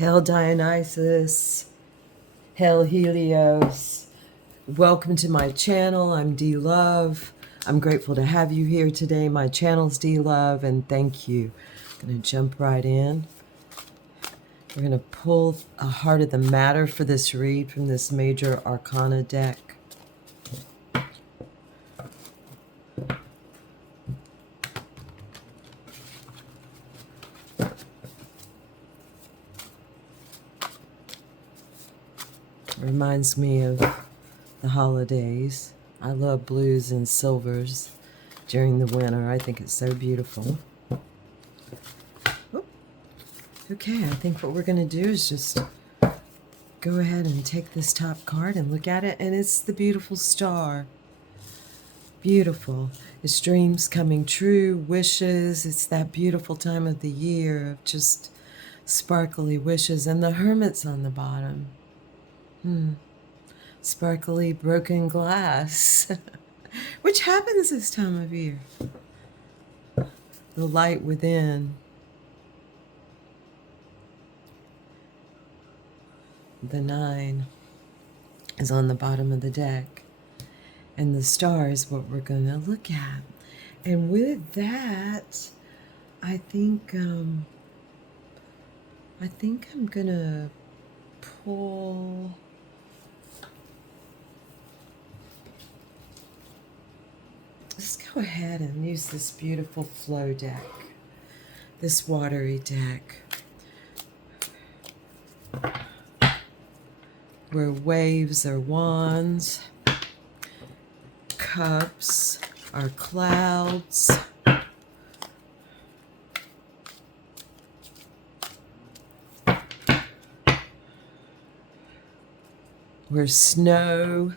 Hail Dionysus, hail Helios. Welcome to my channel. I'm dlove. I'm grateful to have you here today. My channel's dlove, and thank you. I'm going to jump right in. We're going to pull a Heart of the Matter for this read from this Major Arcana deck. Reminds me of the holidays. I love blues and silvers during the winter. I think it's so beautiful. Oh, okay, I think what we're going to do is just go ahead and take this top card and look at it, and it's the beautiful star. Beautiful. It's dreams coming true, wishes. It's that beautiful time of the year of just sparkly wishes, and the Hermit's on the bottom. Sparkly broken glass, which happens this time of year. The light within. The 9 is on the bottom of the deck, and the star is what we're going to look at. And with that, I think I'm gonna pull. Let's go ahead and use this beautiful flow deck, this watery deck, where waves are wands, cups are clouds, where snow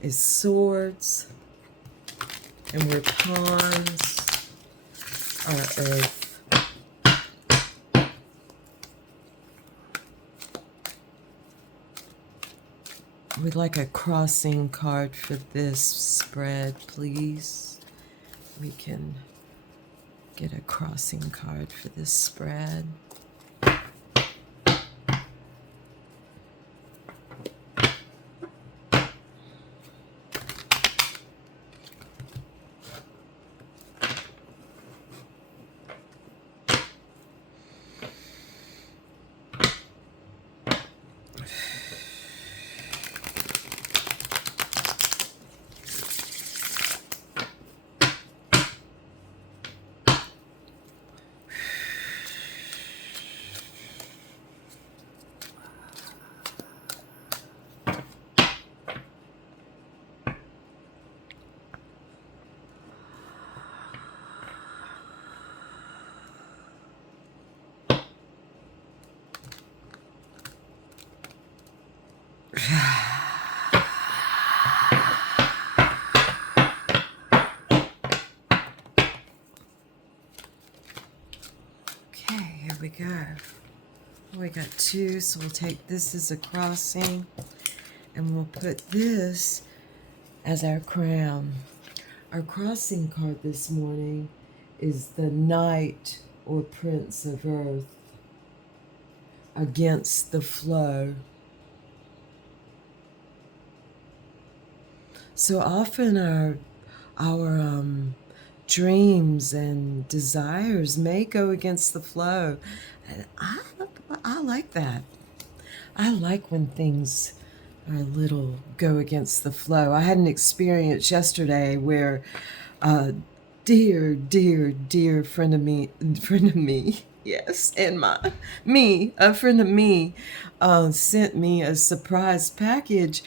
is swords, and where ponds are earth. We'd like a crossing card for this spread, please. We can get a crossing card for this spread. Okay, here we go. We got 2, so we'll take this as a crossing, and we'll put this as our crown. Our crossing card this morning is the Knight or Prince of Earth, against the flow. So often our dreams and desires may go against the flow. And I like that. I like when things are a little go against the flow. I had an experience yesterday where a dear friend of me, yes, and a friend of me sent me a surprise package,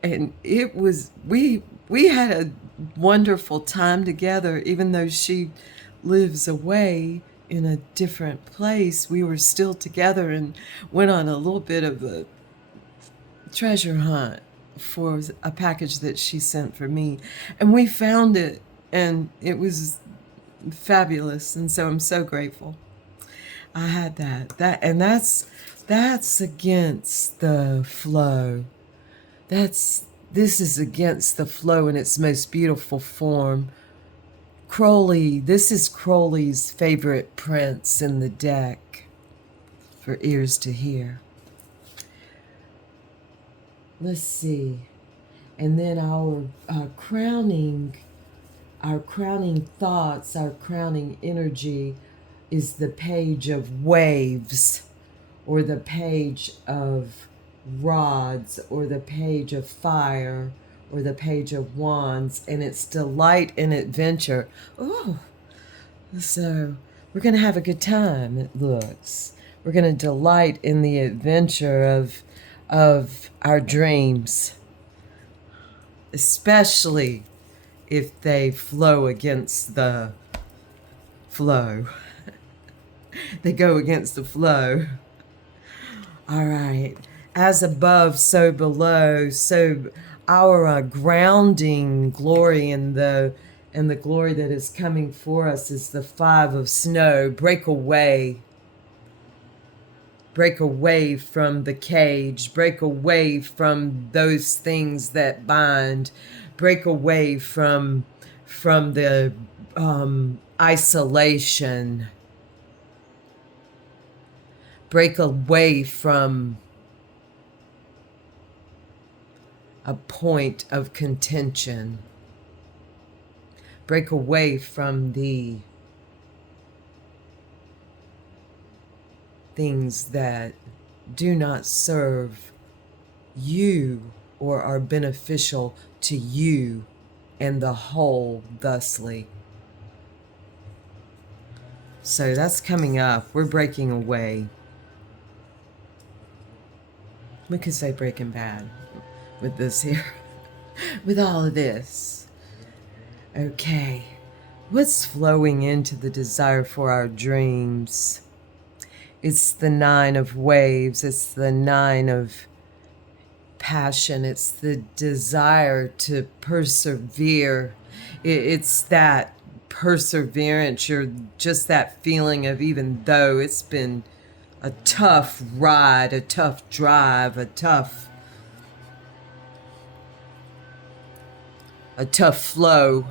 and it was, we had a wonderful time together. Even though she lives away in a different place, we were still together and went on a little bit of a treasure hunt for a package that she sent for me, and we found it, and it was fabulous. And so I'm so grateful I had and that's against the flow. This is against the flow in its most beautiful form. Crowley, this is Crowley's favorite prince in the deck for ears to hear. Let's see. And then our crowning thoughts, our crowning energy is the page of waves, or the page of rods, or the page of fire, or the page of wands, and it's delight and adventure. Oh, so we're going to have a good time, it looks. We're going to delight in the adventure of our dreams, especially if they flow against the flow. They go against the flow. All right. As above, so below. So our grounding glory and the glory that is coming for us is the 5 of snow. Break away. Break away from the cage. Break away from those things that bind. Break away from the isolation. Break away from a point of contention. Break away from the things that do not serve you or are beneficial to you and the whole thusly. So that's coming up. We're breaking away. We could say Breaking Bad with this here, with all of this. Okay, what's flowing into the desire for our dreams? It's the 9 of waves. It's the 9 of passion. It's the desire to persevere. It's that perseverance. You're just that feeling of, even though it's been a tough ride, a tough drive, a tough flow,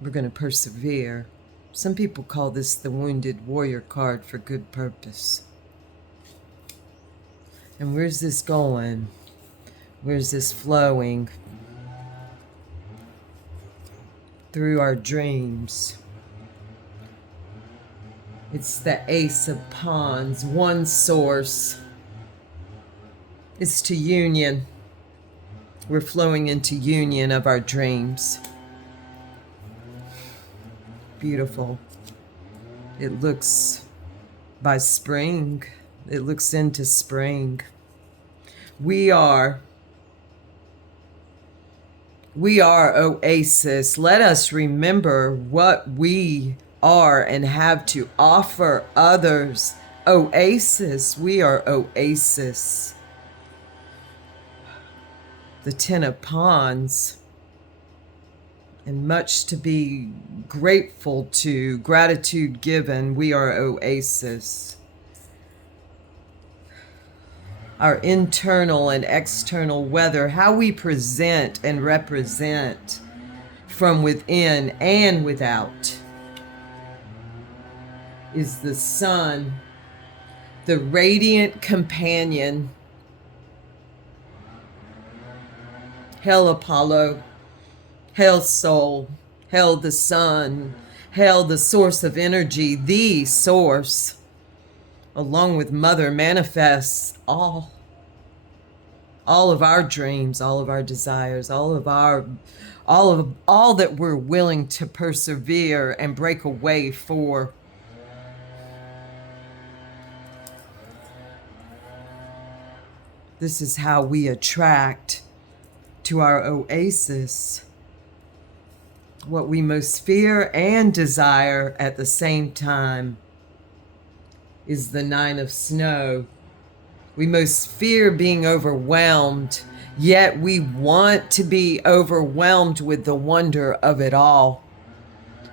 we're going to persevere. Some people call this the Wounded Warrior card for good purpose. And where's this going? Where's this flowing? Through our dreams. It's the Ace of Wands, one source. It's to union. We're flowing into union of our dreams. Beautiful. It looks by spring. It looks into spring. We are oasis. Let us remember what we are and have to offer others. Oasis. We are oasis. The 10 of Wands. And much to be grateful to, gratitude given. We are oasis. Our internal and external weather, how we present and represent from within and without, is the sun, the radiant companion. Hail Apollo, hail soul, hail the sun, hail the source of energy, the source, along with Mother, manifests all of our dreams, all of our desires, all that we're willing to persevere and break away for. This is how we attract to our oasis what we most fear and desire at the same time. Is the 9 of snow. We most fear being overwhelmed, yet we want to be overwhelmed with the wonder of it all,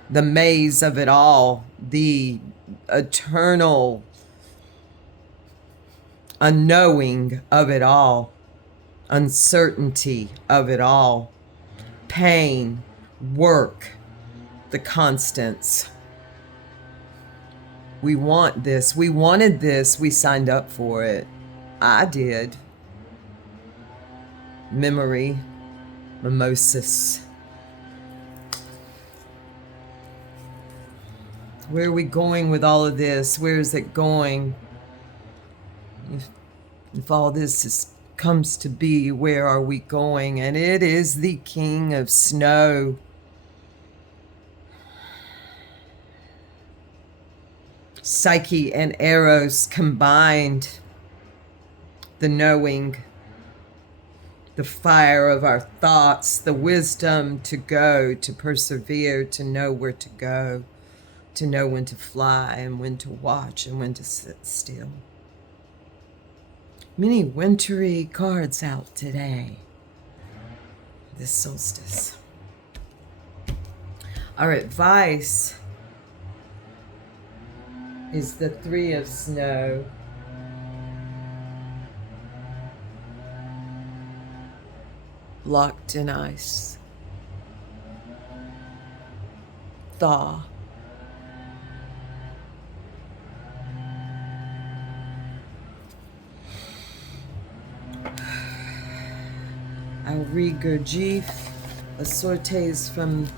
the maze of it all, the eternal unknowing of it all, uncertainty of it all, pain, work, the constants. We want this. We wanted this. We signed up for it. I did. Memory. Mimosas. Where are we going with all of this? Where is it going? If all this comes to be, where are we going? And it is the King of Snow. Psyche and Eros combined. The knowing, the fire of our thoughts, the wisdom to go, to persevere, to know where to go, to know when to fly and when to watch and when to sit still. Many wintry cards out today, this solstice. Our advice is the Three of Snow. Locked in ice. Thaw. I'll read Gurdjieff, assortes from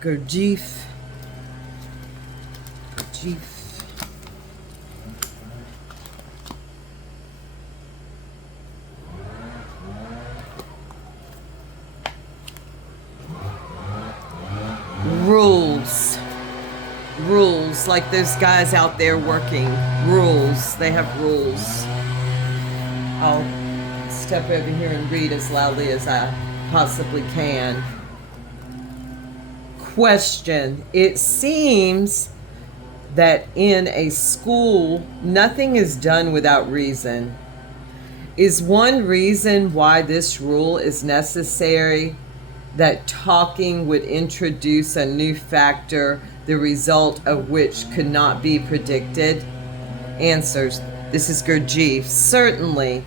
Gurdjieff. Rules, like those guys out there working. Rules, they have rules. I'll step over here and read as loudly as I possibly can. Question. It seems that in a school, nothing is done without reason. Is one reason why this rule is necessary that talking would introduce a new factor, the result of which could not be predicted? Answers. This is Gurdjieff. Certainly.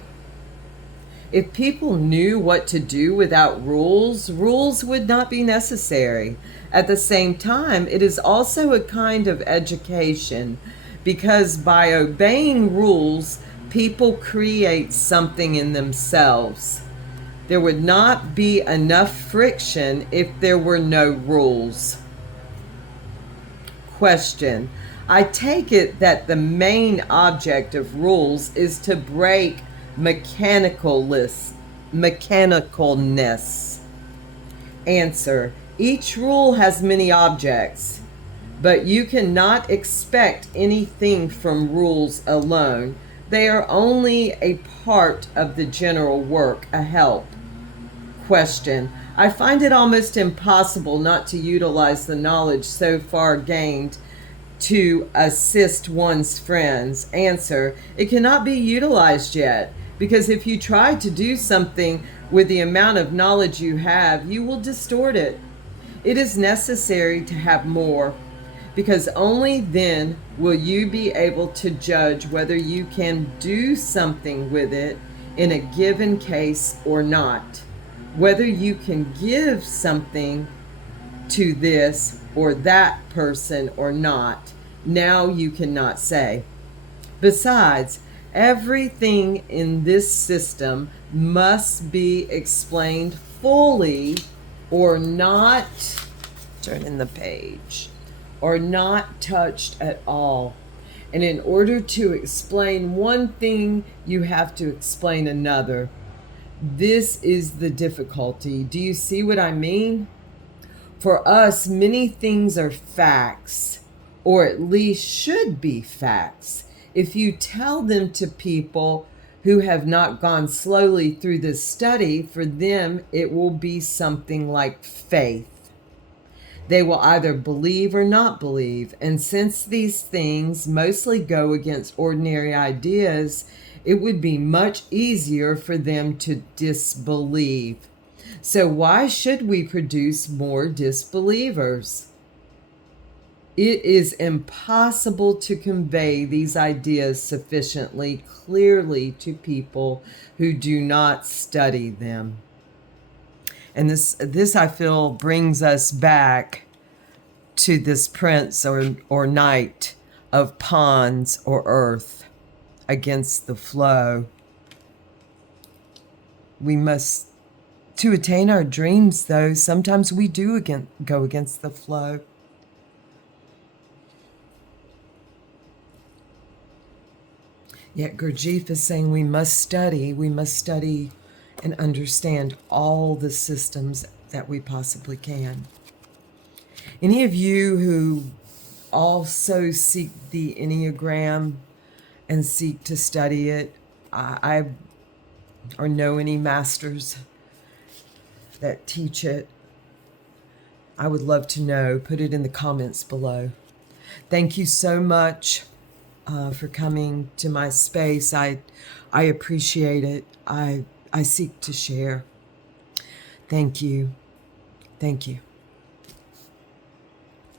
If people knew what to do without rules, rules would not be necessary. At the same time, it is also a kind of education, because by obeying rules, people create something in themselves. There would not be enough friction if there were no rules. Question. I take it that the main object of rules is to break mechanicalness. Answer. Each rule has many objects, but you cannot expect anything from rules alone. They are only a part of the general work, a help. Question. I find it almost impossible not to utilize the knowledge so far gained to assist one's friends. Answer. It cannot be utilized yet, because if you try to do something with the amount of knowledge you have, you will distort it. It is necessary to have more, because only then will you be able to judge whether you can do something with it in a given case or not. Whether you can give something to this or that person or not, now you cannot say. Besides, everything in this system must be explained fully or not, turning the page, or not touched at all. And in order to explain one thing, you have to explain another. This is the difficulty. Do you see what I mean? For us, many things are facts, or at least should be facts. If you tell them to people who have not gone slowly through this study, for them it will be something like faith. They will either believe or not believe. And since these things mostly go against ordinary ideas, it would be much easier for them to disbelieve. So why should we produce more disbelievers? It is impossible to convey these ideas sufficiently clearly to people who do not study them. And this I feel brings us back to this prince or knight of ponds or earth against the flow. We must, to attain our dreams, though, sometimes we do go against the flow. Yet Gurdjieff is saying we must study and understand all the systems that we possibly can. Any of you who also seek the Enneagram and seek to study it, or know any masters that teach it, I would love to know. Put it in the comments below. Thank you so much for coming to my space. I appreciate it. I seek to share. Thank you. Thank you.